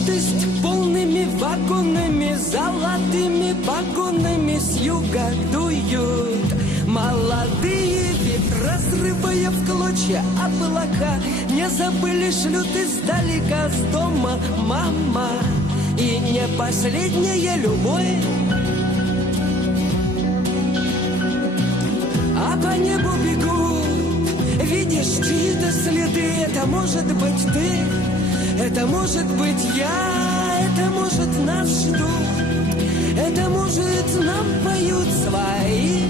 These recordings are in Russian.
Радость полными вагонами, золотыми погонами с юга дуют молодые ветра, разрывая в клочья облака. Не забыли, шлют издалека с дома мама. И не последняя любовь, а по небу бегут, видишь чьи-то следы. Это может быть ты, это может быть я, это может нас ждут, это может нам поют свои.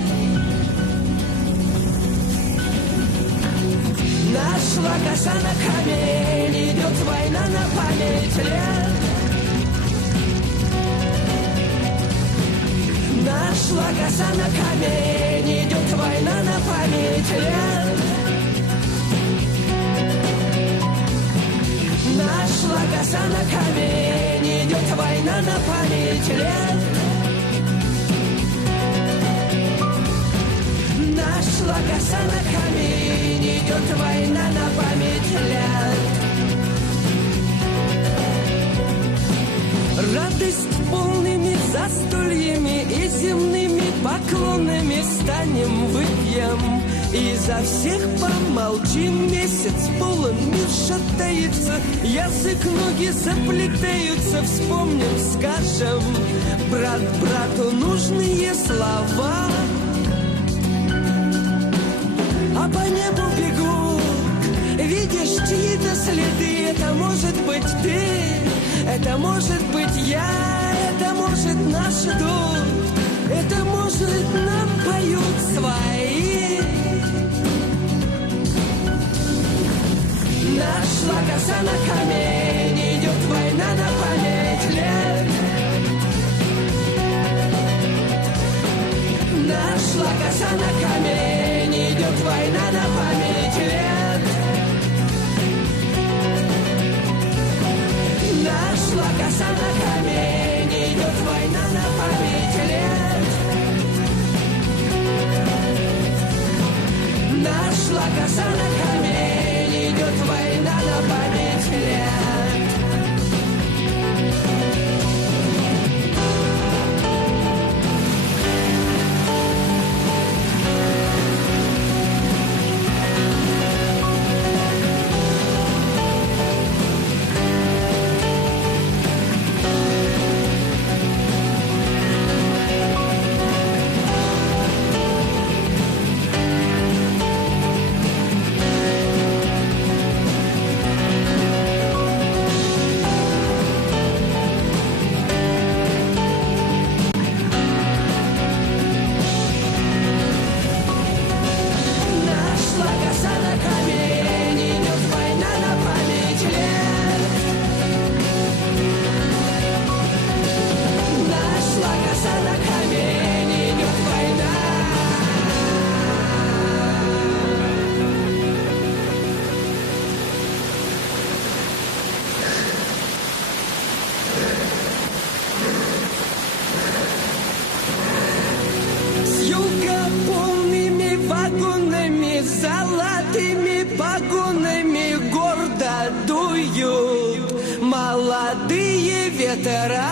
Нашла коса на камень, идет война на память лет. Нашла коса на камень, идет война на память лет. Нашла коса на камень, идет война на память лет. Нашла коса на камень, идет война на память лет. Радость полными застольями и земными поклонами станем, выпьем и за всех помолчим. Месяц полон, мир шатается, язык, ноги заплетаются. Вспомним, скажем брат брату нужные слова. А по небу бегут, видишь чьи-то следы. Это может быть ты, это может быть я, это может нас ждут, это может нам поют свои. Нашла коса на камень, идет война на память лет. Нашла коса на камень, идет война на память лет. Нашла коса на камень, идет война на память лет. Нашла коса на камень, идет война на память лет. Золотыми погонами гордо дуют молодые ветра.